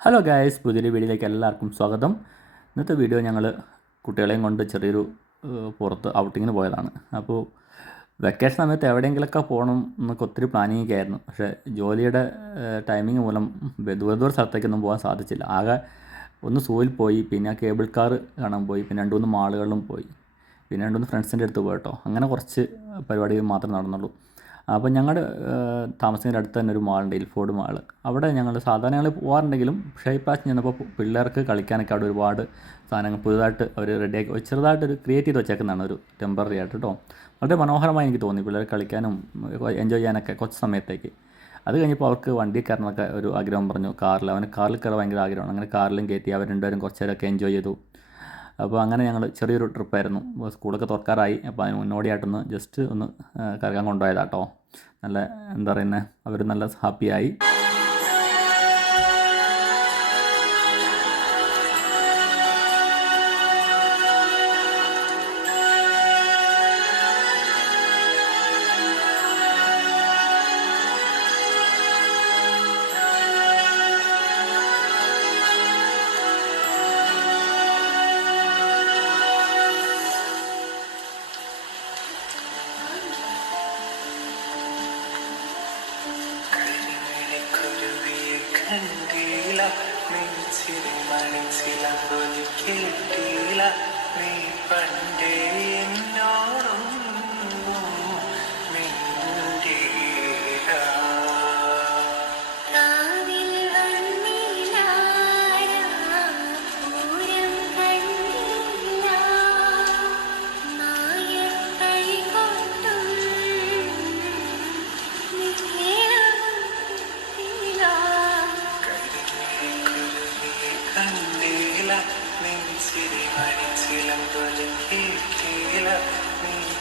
Hello guys പുതിയ വീഡിയോയിലേക്ക് എല്ലാവർക്കും സ്വാഗതം. ഇന്നത്തെ വീഡിയോ ഞങ്ങൾ കുട്ടികളെയും കൊണ്ട് ചെറിയൊരു പുറത്ത് ഔട്ടിങ്ങിന് പോയതാണ്. അപ്പോൾ വെക്കേഷൻ സമയത്ത് എവിടെയെങ്കിലുമൊക്കെ പോകണം എന്നൊക്കെ ഒത്തിരി പ്ലാനിങ് ഒക്കെ ആയിരുന്നു. പക്ഷേ ജോലിയുടെ ടൈമിംഗ് മൂലം ദൂര സ്ഥലത്തേക്കൊന്നും പോകാൻ സാധിച്ചില്ല. ആകെ ഒന്ന് സൂവിൽ പോയി പിന്നെ കേബിൾ കാർ കാണാൻ പോയി പിന്നെ രണ്ട് മൂന്ന് മാളുകളിലും പോയി പിന്നെ രണ്ട് മൂന്ന് ഫ്രണ്ട്സിന്റെ അടുത്ത് പോയിട്ടോ അങ്ങനെ കുറച്ച് പരിപാടികൾ മാത്രമേ നടന്നുള്ളൂ. അപ്പോൾ ഞങ്ങളുടെ താമസിക്കുന്ന അടുത്ത് തന്നെ ഒരു മാളുണ്ട് ഇൽഫോർഡ് മാൾ അവിടെ ഞങ്ങൾ സാധാരണ ഞങ്ങൾ പോകാറുണ്ടെങ്കിലും പ്രാവശ്യം ചെന്നപ്പോൾ പിള്ളേർക്ക് കളിക്കാനൊക്കെ അവിടെ ഒരുപാട് സാധനങ്ങൾ പുതുതായിട്ട് അവർ റെഡിയാക്കി ചെറുതായിട്ട് ഒരു ക്രിയേറ്റ് ചെയ്ത് വെച്ചേക്കുന്നതാണ് ഒരു ടെമ്പററി ആയിട്ട് കേട്ടോ. വളരെ മനോഹരമായി എനിക്ക് തോന്നി പിള്ളേർ കളിക്കാനും എൻജോയ് ചെയ്യാനൊക്കെ കുറച്ച് സമയത്തേക്ക്. അത് കഴിഞ്ഞപ്പോൾ അവർക്ക് വണ്ടി കയറണമൊക്കെ ഒരു ആഗ്രഹം പറഞ്ഞു. കാറിൽ അവന് കാറിൽ കയറാൻ ഭയങ്കര ആഗ്രഹമാണ്. അങ്ങനെ കാറിലും കയറ്റി അവർ രണ്ടുപേരും കുറച്ചേരൊക്കെ എൻജോയ് ചെയ്തു. അപ്പോൾ അങ്ങനെ ഞങ്ങൾ ചെറിയൊരു ട്രിപ്പായിരുന്നു. അപ്പോൾ സ്കൂളൊക്കെ തുറക്കാറായി. അപ്പോൾ അതിന് മുന്നോടിയായിട്ടൊന്ന് ജസ്റ്റ് ഒന്ന് കറങ്ങാൻ കൊണ്ടുപോയതാട്ടോ. നല്ല എന്താ പറയുന്നത് അവർ നല്ല ഹാപ്പിയായി കണ്ടീല നെഞ്ചിരി മണിച്ചിലമ്പൊലി കേട്ടീല നീ പണ്ടേ കണ്ടീല നെഞ്ചിരി മണിച്ചിലമ്പൊലി കേട്ടീല നീ പണ്ടേ എന്നോടും